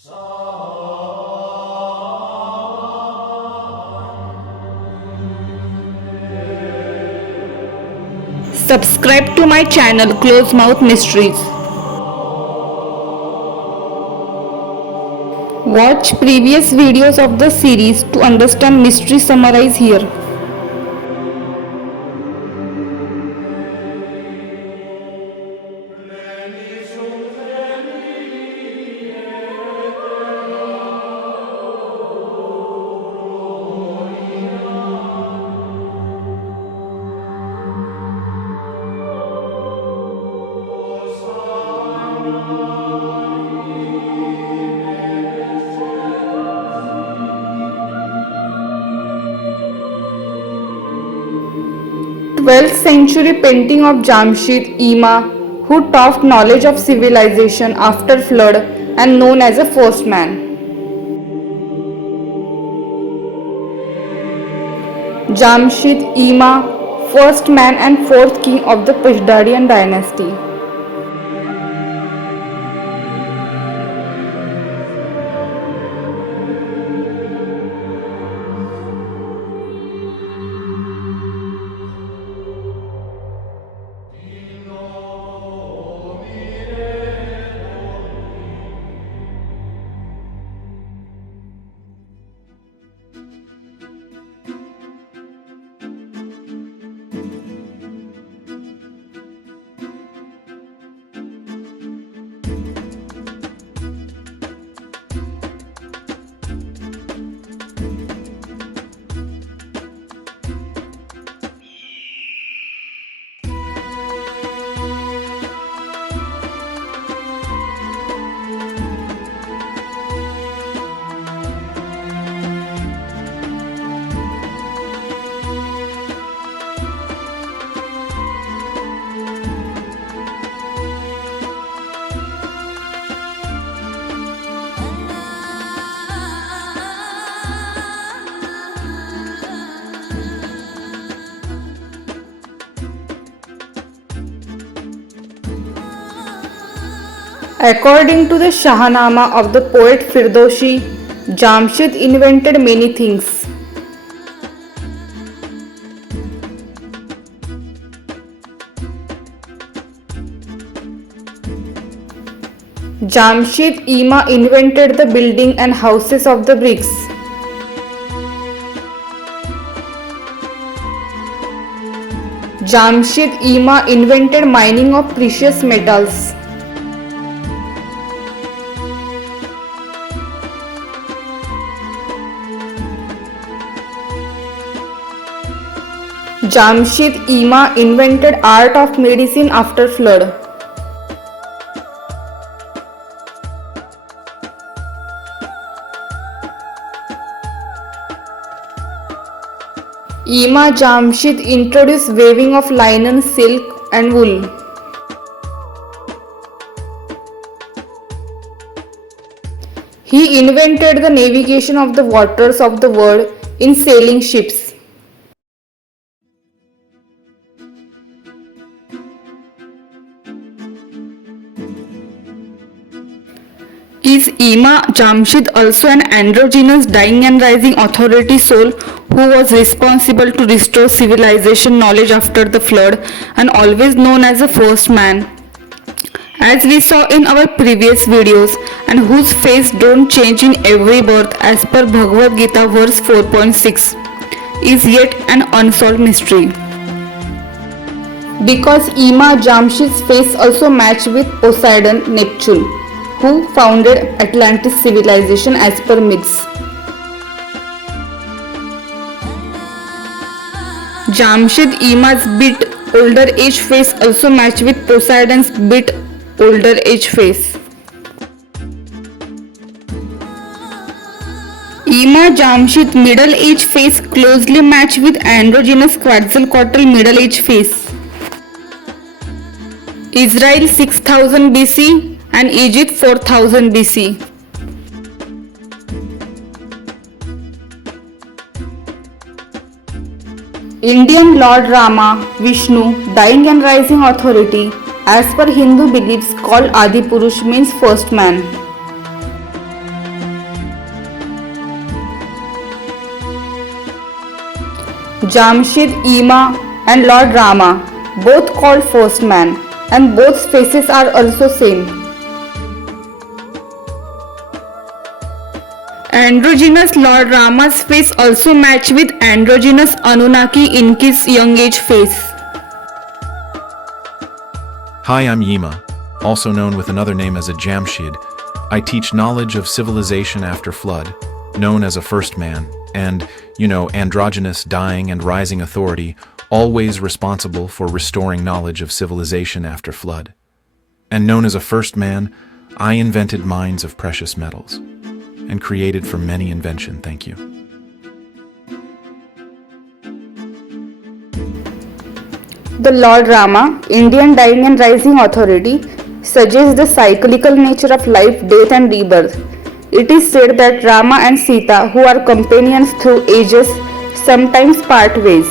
Subscribe to my channel Close Mouth Mysteries. Watch previous videos of the series to understand mystery summarize here. Twelfth century painting of Jamshid Ima, who taught knowledge of civilization after flood and known as a first man. Jamshid Ima, first man and fourth king of the Pushdarian dynasty. According to the Shahnama of the poet Firdausi, Jamshid invented many things. Jamshid Ima invented the building and houses of the bricks. Jamshid Ima invented mining of precious metals. Jamshid Ima invented art of medicine after flood. Ima Jamshid introduced weaving of linen, silk and wool. He invented the navigation of the waters of the world in sailing ships. Is Ima Jamshid also an androgynous dying and rising authority soul who was responsible to restore civilization knowledge after the flood and always known as the first man? As we saw in our previous videos, and whose face don't change in every birth as per Bhagavad Gita verse 4.6, is yet an unsolved mystery. Because Ima Jamshid's face also matched with Poseidon Neptune, who founded Atlantis civilization as per myths. Jamshid Ima's bit older age face also matched with Poseidon's bit older age face. Ima Jamshid middle age face closely matched with androgynous Quetzalcoatl middle age face. Israel 6000 BC and Egypt 4000 BC. Indian Lord Rama, Vishnu, dying and rising authority, as per Hindu beliefs called Adi Purush means first man. Jamshid, Ima and Lord Rama, both called first man, and both faces are also same. Androgynous Lord Rama's face also match with androgynous Anunnaki Inki's young age face. Hi, I'm Yima, also known with another name as a Jamshid. I teach knowledge of civilization after flood, known as a first man, and, androgynous dying and rising authority, always responsible for restoring knowledge of civilization after flood. And known as a first man, I invented mines of precious metals, and created for many invention, thank you. The Lord Rama, Indian Dying and Rising Authority, suggests the cyclical nature of life, death and rebirth. It is said that Rama and Sita, who are companions through ages, sometimes part ways.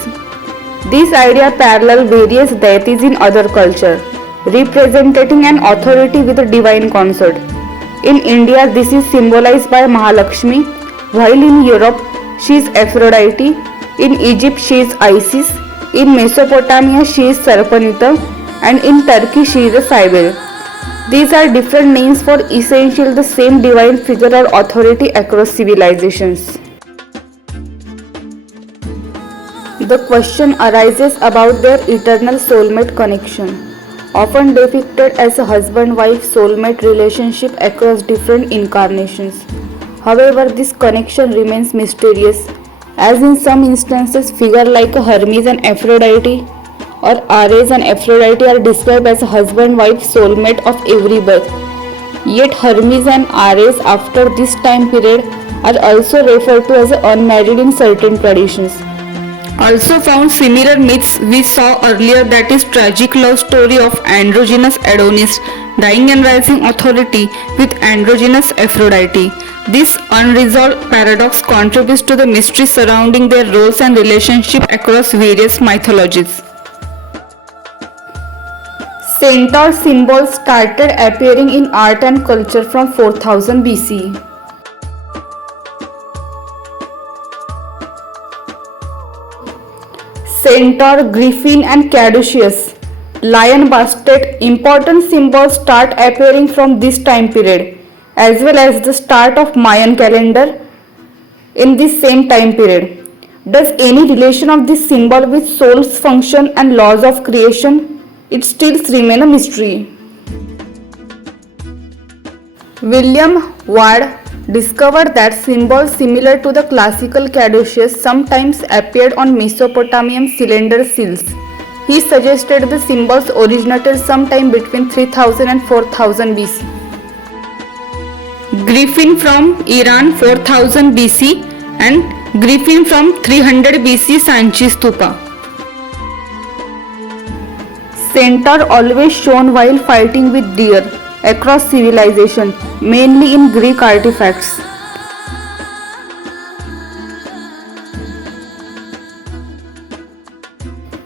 This idea parallels various deities in other culture, representing an authority with a divine consort. In India, this is symbolized by Mahalakshmi, while in Europe, she is Aphrodite, in Egypt, she is Isis, in Mesopotamia, she is Sarpanita, and in Turkey, she is a Cybele. These are different names for essentially the same divine figure or authority across civilizations. The question arises about their eternal soulmate connection, often depicted as a husband-wife soulmate relationship across different incarnations. However, this connection remains mysterious, as in some instances figures like Hermes and Aphrodite or Ares and Aphrodite are described as a husband-wife soulmate of every birth. Yet Hermes and Ares after this time period are also referred to as unmarried in certain traditions. Also found similar myths we saw earlier, that is tragic love story of androgynous Adonis dying and rising authority with androgynous Aphrodite. This unresolved paradox contributes to the mystery surrounding their roles and relationship across various mythologies. Centaur symbols started appearing in art and culture from 4000 BC. Centaur, Griffin and Caduceus, lion bastet, important symbols start appearing from this time period, as well as the start of Mayan calendar in this same time period. Does any relation of this symbol with soul's function and laws of creation? It still remains a mystery. William Ward discovered that symbols similar to the classical caduceus sometimes appeared on Mesopotamian cylinder seals. He suggested the symbols originated sometime between 3000 and 4000 BC. Griffin from Iran 4000 BC and Griffin from 300 BC Sanchi Stupa. Centaur always shown while fighting with deer across civilization, mainly in Greek artifacts.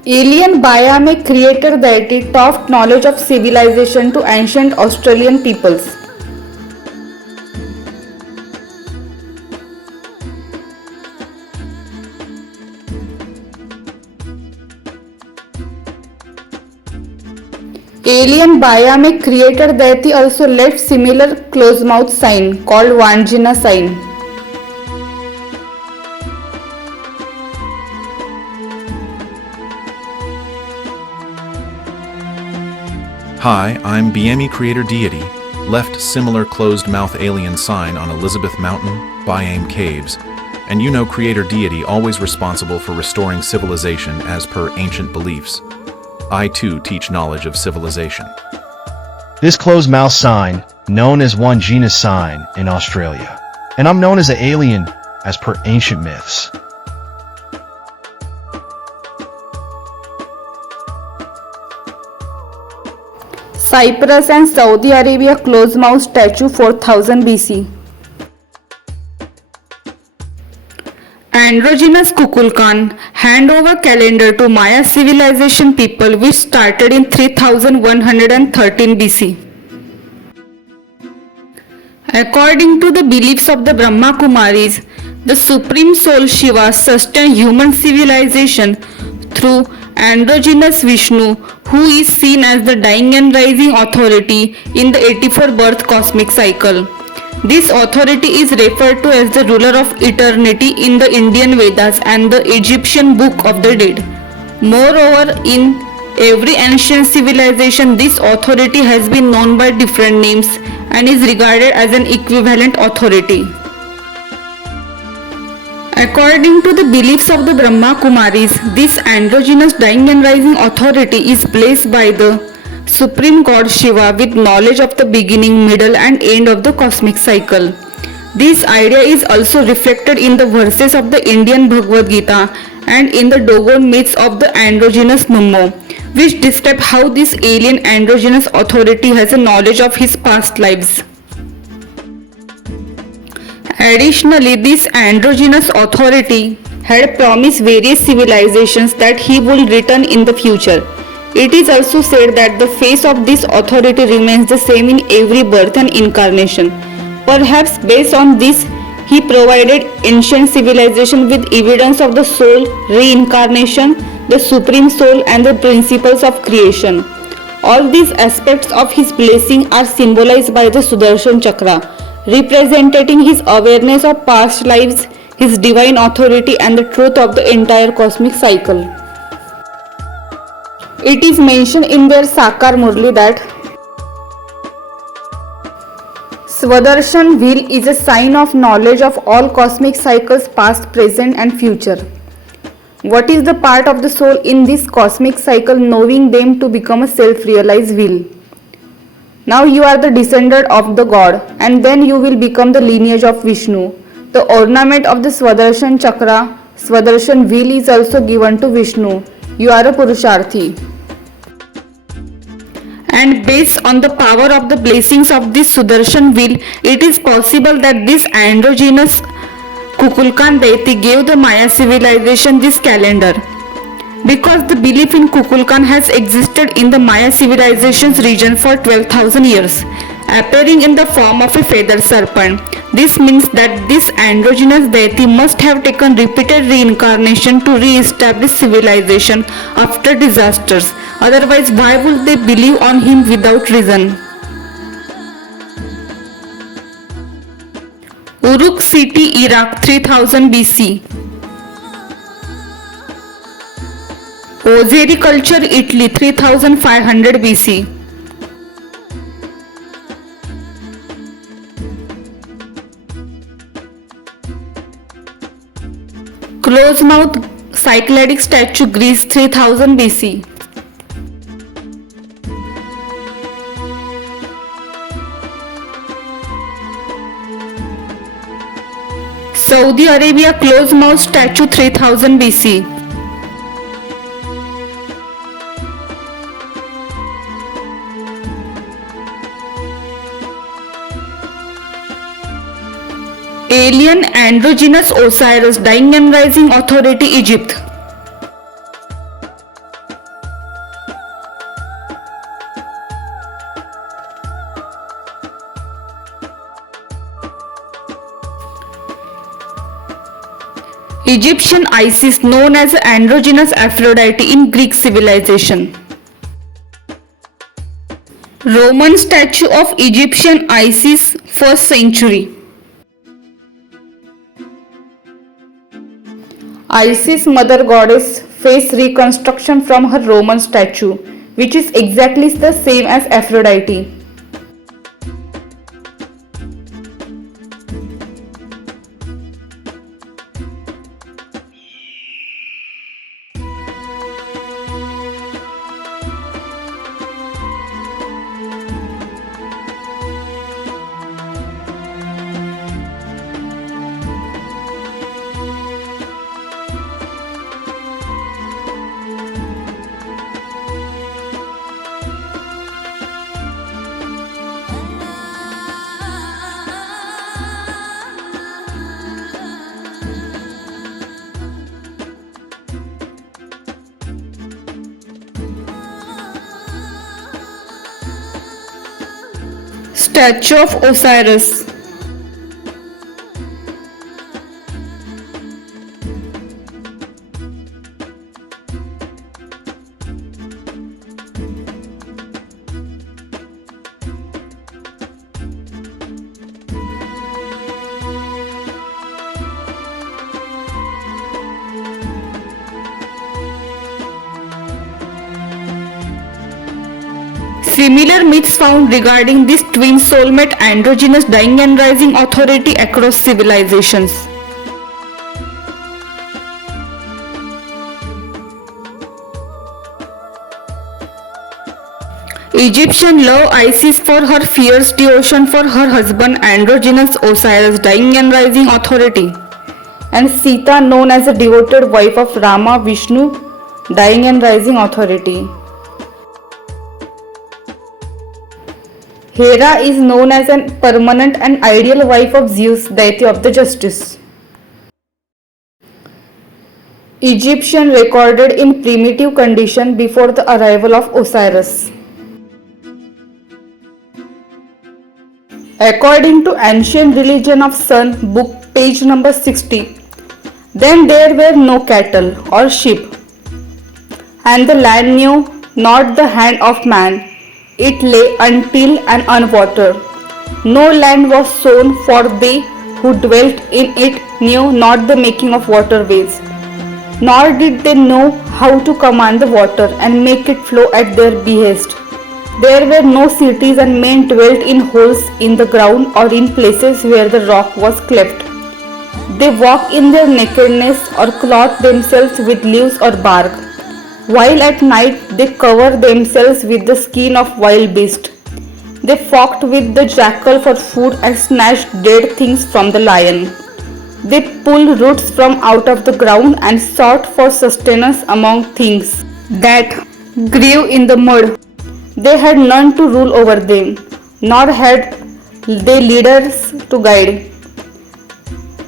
Alien Baime creator deity taught knowledge of civilization to ancient Australian peoples. Alien Baime creator deity also left similar closed mouth sign called Vangina sign. Hi, I'm Baime creator deity, left similar closed mouth alien sign on Elizabeth Mountain, Baime Caves, and creator deity always responsible for restoring civilization as per ancient beliefs. I too teach knowledge of civilization. This closed mouth sign, known as one genus sign in Australia, and I'm known as an alien as per ancient myths. Cyprus and Saudi Arabia closed mouth statue 4000 BC. Androgynous Kukulkan handover calendar to Maya civilization people which started in 3113 BC. According to the beliefs of the Brahma Kumaris, The Supreme Soul Shiva sustained human civilization through androgynous Vishnu, who is seen as the dying and rising authority in the 84-birth cosmic cycle. This authority is referred to as the ruler of eternity in the Indian Vedas and the Egyptian Book of the Dead. Moreover, in every ancient civilization, this authority has been known by different names and is regarded as an equivalent authority. According to the beliefs of the Brahma Kumaris, this androgynous dying and rising authority is blessed by the Supreme God Shiva with knowledge of the beginning, middle and end of the cosmic cycle. This idea is also reflected in the verses of the Indian Bhagavad Gita and in the Dogon myths of the androgynous Mummo, which describe how this alien androgynous authority has a knowledge of his past lives. Additionally, this androgynous authority had promised various civilizations that he would return in the future. It is also said that the face of this authority remains the same in every birth and incarnation. Perhaps based on this, he provided ancient civilization with evidence of the soul, reincarnation, the supreme soul and the principles of creation. All these aspects of his blessing are symbolized by the Sudarshan Chakra, representing his awareness of past lives, his divine authority and the truth of the entire cosmic cycle. It is mentioned in their Sakar Murli that Swadershan wheel is a sign of knowledge of all cosmic cycles past, present and future. What is the part of the soul in this cosmic cycle, knowing them to become a self-realized wheel? Now you are the descendant of the God and then you will become the lineage of Vishnu. The ornament of the Swadershan Chakra, Swadershan wheel is also given to Vishnu. You are a Purusharthi. And based on the power of the blessings of this Sudarshan wheel, it is possible that this androgynous Kukulkan deity gave the Maya civilization this calendar. Because the belief in Kukulkan has existed in the Maya civilization's region for 12,000 years, appearing in the form of a feathered serpent. This means that this androgynous deity must have taken repeated reincarnation to re-establish civilization after disasters. Otherwise, why would they believe on him without reason? Uruk city, Iraq, 3000 BC. Ozeri culture, Italy, 3500 BC. Close-mouth Cycladic statue, Greece, 3000 BC. Saudi Arabia close-mouth statue, 3000 BC. Alien androgynous Osiris, dying and rising authority, Egypt. Egyptian Isis, known as androgynous Aphrodite in Greek civilization. Roman statue of Egyptian Isis, 1st century. Isis, mother goddess, face reconstruction from her Roman statue, which is exactly the same as Aphrodite. Statue of Osiris. Similar myths found regarding this twin soulmate androgynous dying and rising authority across civilizations. Egyptian love Isis for her fierce devotion for her husband androgynous Osiris dying and rising authority, and Sita known as a devoted wife of Rama Vishnu dying and rising authority. Hera is known as a permanent and ideal wife of Zeus, deity of the justice. Egyptian recorded in primitive condition before the arrival of Osiris. According to Ancient Religion of Sun, book page number 60, then there were no cattle or sheep, and the land knew not the hand of man. It lay until and unwatered. No land was sown, for they who dwelt in it knew not the making of waterways, nor did they know how to command the water and make it flow at their behest. There were no cities, and men dwelt in holes in the ground or in places where the rock was cleft. They walked in their nakedness or clothed themselves with leaves or bark, while at night they covered themselves with the skin of wild beasts. They fought with the jackal for food and snatched dead things from the lion. They pulled roots from out of the ground and sought for sustenance among things that grew in the mud. They had none to rule over them, nor had they leaders to guide.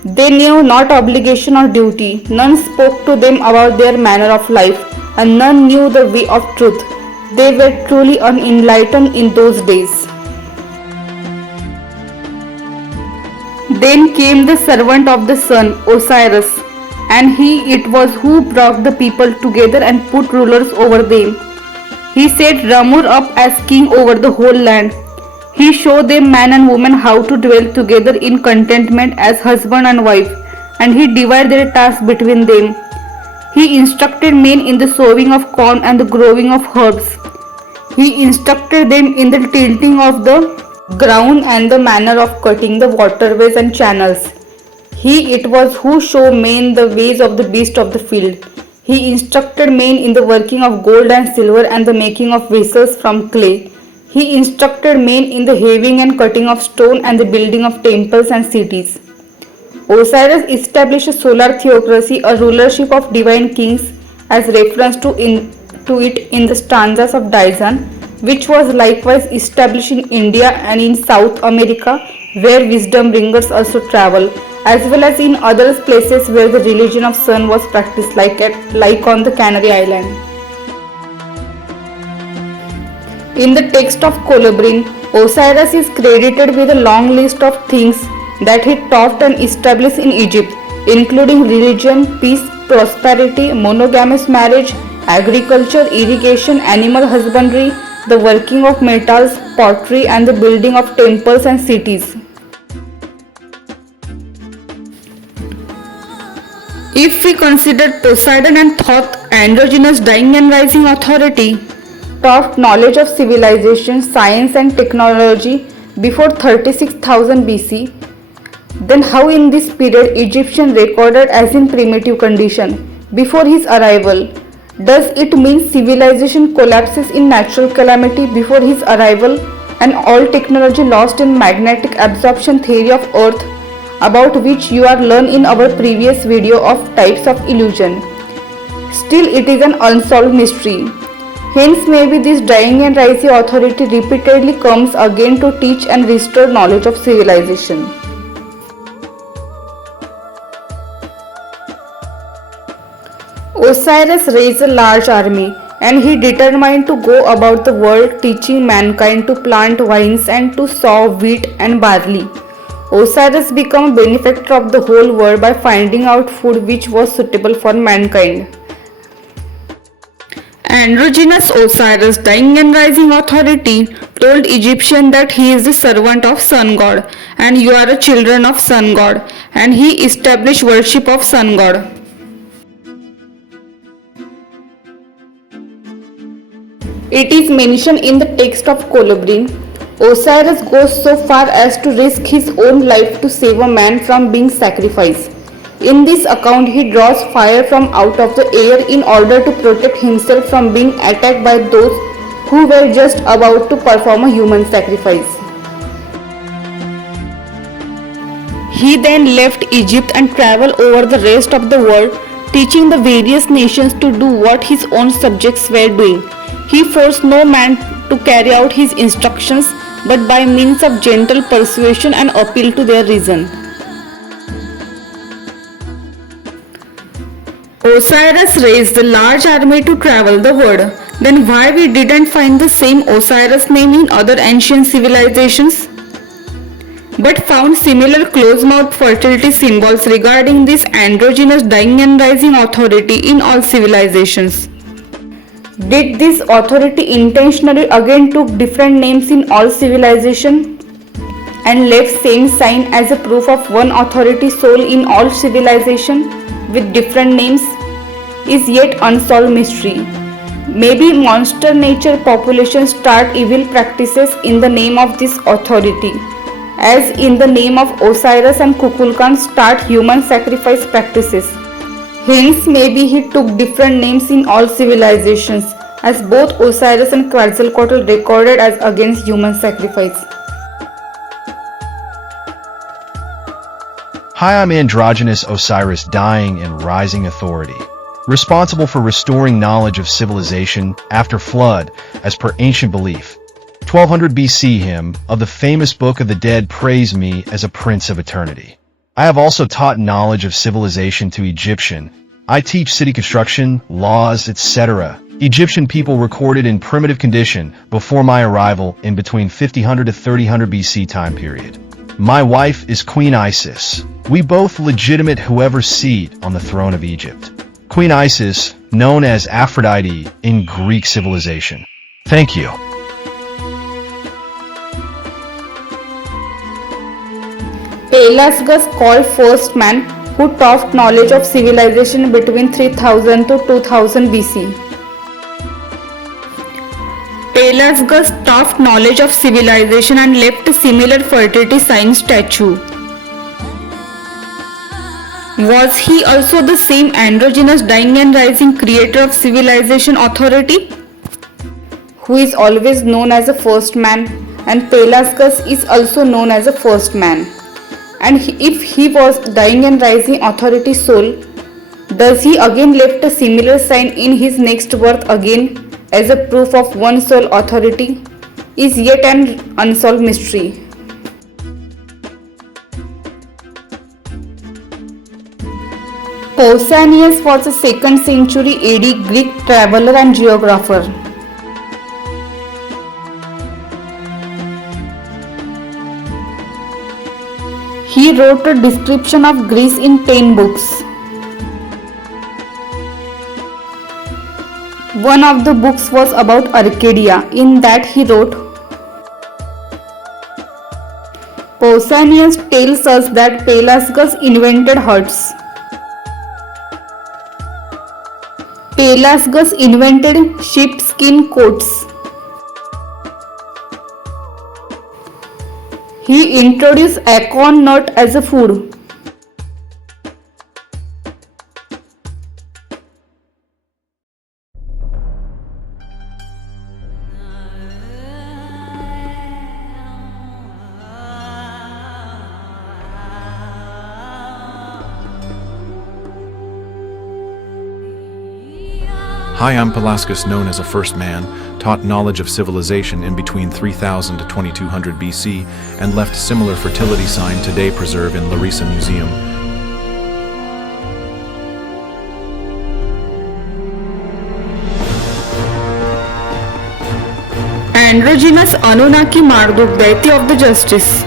They knew not obligation or duty. None spoke to them about their manner of life, and none knew the way of truth. They were truly unenlightened in those days. Then came the servant of the sun, Osiris, and he it was who brought the people together and put rulers over them. He set Ramur up as king over the whole land. He showed them man and woman how to dwell together in contentment as husband and wife, and he divided their tasks between them. He instructed men in the sowing of corn and the growing of herbs. He instructed them in the tilting of the ground and the manner of cutting the waterways and channels. He it was who showed men the ways of the beast of the field. He instructed men in the working of gold and silver and the making of vessels from clay. He instructed men in the hewing and cutting of stone and the building of temples and cities. Osiris established a solar theocracy, a rulership of divine kings, as reference to it in the stanzas of Dizan, which was likewise established in India and in South America, where wisdom bringers also travel, as well as in other places where the religion of sun was practiced, like on the Canary Island. In the text of Colibrin, Osiris is credited with a long list of things that he taught and established in Egypt, including religion, peace, prosperity, monogamous marriage, agriculture, irrigation, animal husbandry, the working of metals, pottery, and the building of temples and cities. If we consider Poseidon and Thoth, androgynous dying and rising authority, taught knowledge of civilization, science and technology before 36,000 BC, then how in this period Egyptian recorded as in primitive condition before his arrival? Does it mean civilization collapses in natural calamity before his arrival and all technology lost in magnetic absorption theory of earth, about which you are learned in our previous video of types of illusion? Still it is an unsolved mystery. Hence maybe this dying and rising authority repeatedly comes again to teach and restore knowledge of civilization. Osiris raised a large army, and he determined to go about the world teaching mankind to plant vines and to sow wheat and barley. Osiris became a benefactor of the whole world by finding out food which was suitable for mankind. Androgynous Osiris, dying and rising authority, told Egyptians that he is the servant of sun god and you are a children of sun god, and he established worship of sun god. It is mentioned in the text of Colibri. Osiris goes so far as to risk his own life to save a man from being sacrificed. In this account, he draws fire from out of the air in order to protect himself from being attacked by those who were just about to perform a human sacrifice. He then left Egypt and traveled over the rest of the world, teaching the various nations to do what his own subjects were doing. He forced no man to carry out his instructions, but by means of gentle persuasion and appeal to their reason. Osiris raised a large army to travel the world. Then why we didn't find the same Osiris name in other ancient civilizations, but found similar close-mouthed fertility symbols regarding this androgynous dying and rising authority in all civilizations? Did this authority intentionally again took different names in all civilization and left same sign as a proof of one authority soul in all civilization with different names is yet unsolved mystery. Maybe monster nature populations start evil practices in the name of this authority, as in the name of Osiris and Kukulkan start human sacrifice practices. Hence maybe he took different names in all civilizations, as both Osiris and Quetzalcoatl recorded as against human sacrifice. Hi, I'm androgynous Osiris, dying and rising authority, responsible for restoring knowledge of civilization after flood as per ancient belief. 1200 BC hymn of the famous Book of the Dead praise me as a prince of eternity. I have also taught knowledge of civilization to Egyptian. I teach city construction, laws, etc. Egyptian people recorded in primitive condition before my arrival in between 5000 to 3000 BC time period. My wife is Queen Isis. We both legitimate whoever's seat on the throne of Egypt. Queen Isis, known as Aphrodite in Greek civilization. Thank you. Pelasgus, called first man, who taught knowledge of civilization between 3000 to 2000 BC. Pelasgus taught knowledge of civilization and left a similar fertility sign statue. Was he also the same androgynous dying and rising creator of civilization authority, who is always known as a first man, and Pelasgus is also known as a first man? And if he was dying and rising authority soul, does he again left a similar sign in his next birth again as a proof of one soul authority? Is yet an unsolved mystery. Pausanias was a 2nd century AD Greek traveler and geographer. He wrote a description of Greece in 10 books. One of the books was about Arcadia. In that he wrote, Pausanias tells us that Pelasgus invented huts. Pelasgus invented sheepskin coats. He introduced acorn nut as a food. Hi, I'm Pelasgus, known as a first man, taught knowledge of civilization in between 3000 to 2200 BC, and left similar fertility sign today preserved in Larissa Museum. Androgynous Anunnaki Marduk, deity of the justice.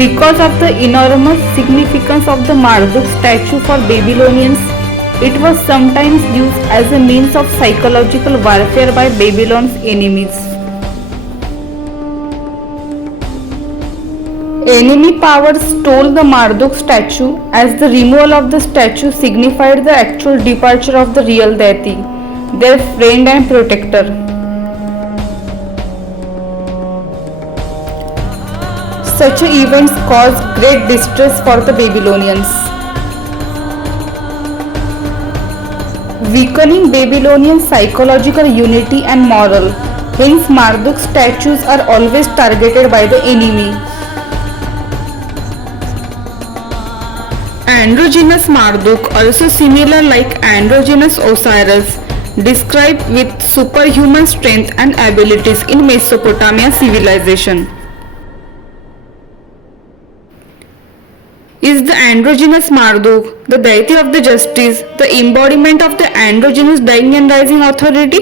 Because of the enormous significance of the Marduk statue for Babylonians, it was sometimes used as a means of psychological warfare by Babylon's enemies. Enemy powers stole the Marduk statue as the removal of the statue signified the actual departure of the real deity, their friend and protector. Such events caused great distress for the Babylonians, weakening Babylonian psychological unity and morale. Hence, Marduk statues are always targeted by the enemy. Androgynous Marduk, also similar like androgynous Osiris, described with superhuman strength and abilities in Mesopotamia civilization. Is the androgynous Marduk, the deity of the justice, the embodiment of the androgynous dying and rising authority,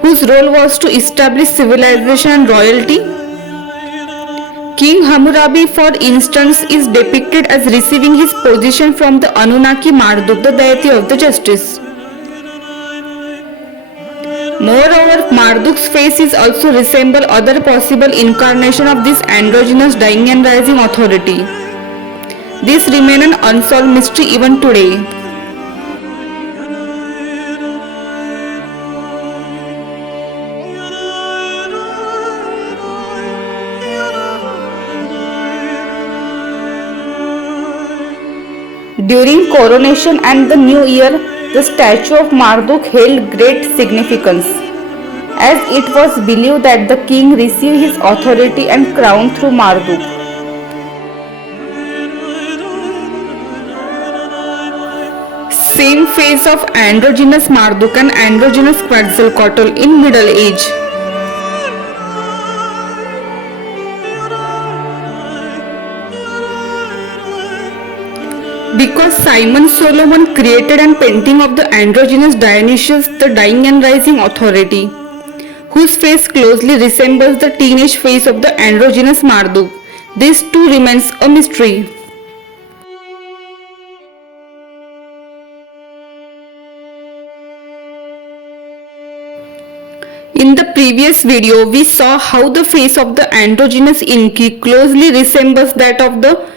whose role was to establish civilization and royalty? King Hammurabi, for instance, is depicted as receiving his position from the Anunnaki Marduk, the deity of the justice. Moreover, Marduk's face is also resemble other possible incarnation of this androgynous dying and rising authority. This remains an unsolved mystery even today. During coronation and the new year, the statue of Marduk held great significance, as it was believed that the king received his authority and crown through Marduk. Same face of androgynous Marduk and androgynous Quetzalcoatl in Middle Age. Because Simon Solomon created a painting of the androgynous Dionysius, the dying and rising authority, whose face closely resembles the teenage face of the androgynous Marduk, this too remains a mystery. In the previous video, we saw how the face of the androgynous Enki closely resembles that of the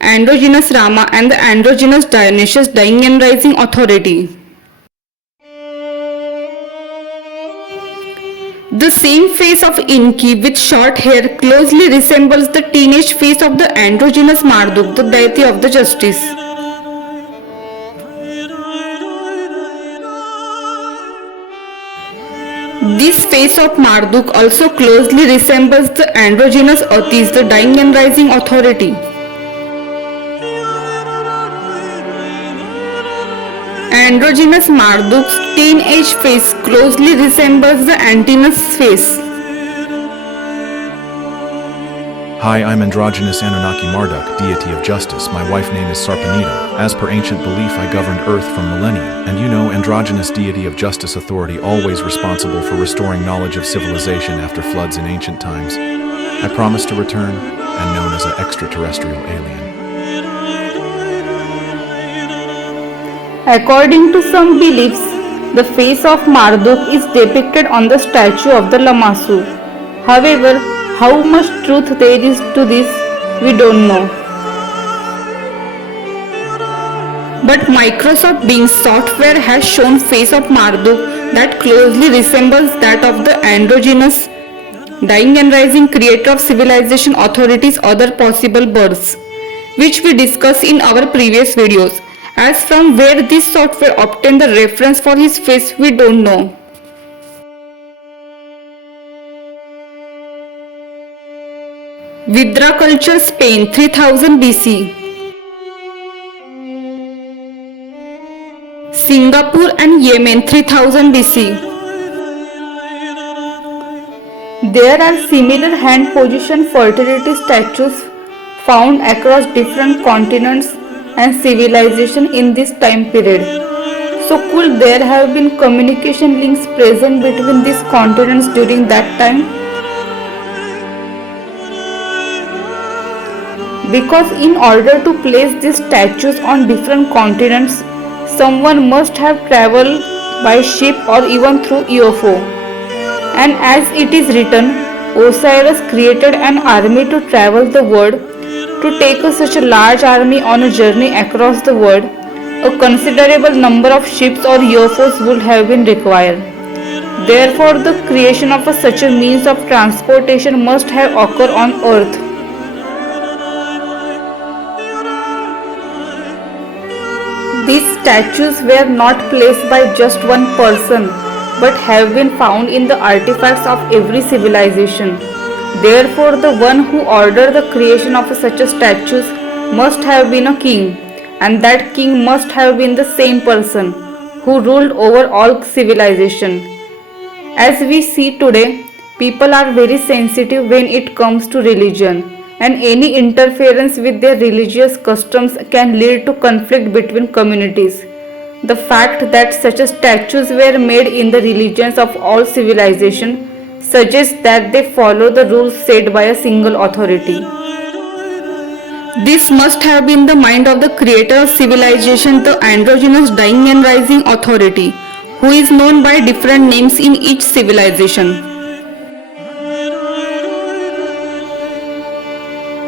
androgynous Rama and the androgynous Dionysius dying and rising authority. The same face of Enki with short hair closely resembles the teenage face of the androgynous Marduk, the deity of the justice. This face of Marduk also closely resembles the androgynous Atis, the dying and rising authority. Androgynous Marduk's teenage face closely resembles the Antinous face. Hi, I'm androgynous Anunnaki Marduk, deity of justice. My wife name is Sarpanita. As per ancient belief, I governed Earth from millennia. And you know, androgynous deity of justice authority, always responsible for restoring knowledge of civilization after floods in ancient times. I promise to return, and known as an extraterrestrial alien. According to some beliefs, the face of Marduk is depicted on the statue of the Lamassu. However, how much truth there is to this, we don't know. But Microsoft Bing software has shown face of Marduk that closely resembles that of the androgynous, dying and rising creator of civilization authorities' other possible births, which we discussed in our previous videos. As from where this software obtained the reference for his face, we don't know. Vidra culture, Spain, 3000 BC. Singapore and Yemen, 3000 BC. There are similar hand position fertility statues found across different continents and civilization in this time period. So could there have been communication links present between these continents during that time? Because in order to place these statues on different continents, someone must have traveled by ship or even through UFO. And as it is written, Osiris created an army to travel the world. To take such a large army on a journey across the world, a considerable number of ships or UFOs would have been required. Therefore, the creation of such a means of transportation must have occurred on earth. These statues were not placed by just one person, but have been found in the artifacts of every civilization. Therefore, the one who ordered the creation of such statues must have been a king, and that king must have been the same person who ruled over all civilization. As we see today, people are very sensitive when it comes to religion, and any interference with their religious customs can lead to conflict between communities. The fact that such statues were made in the religions of all civilization suggests that they follow the rules set by a single authority. This must have been the mind of the creator of civilization, the androgynous dying and rising authority, who is known by different names in each civilization.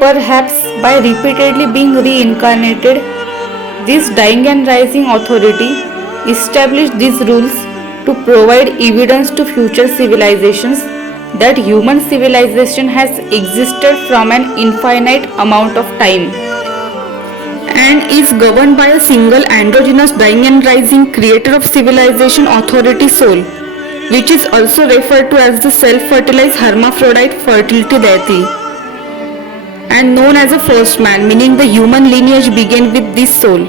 Perhaps by repeatedly being reincarnated, this dying and rising authority established these rules to provide evidence to future civilizations that human civilization has existed from an infinite amount of time and is governed by a single androgynous dying and rising creator of civilization authority soul, which is also referred to as the self-fertilized hermaphrodite fertility deity, and known as a first man, meaning the human lineage began with this soul.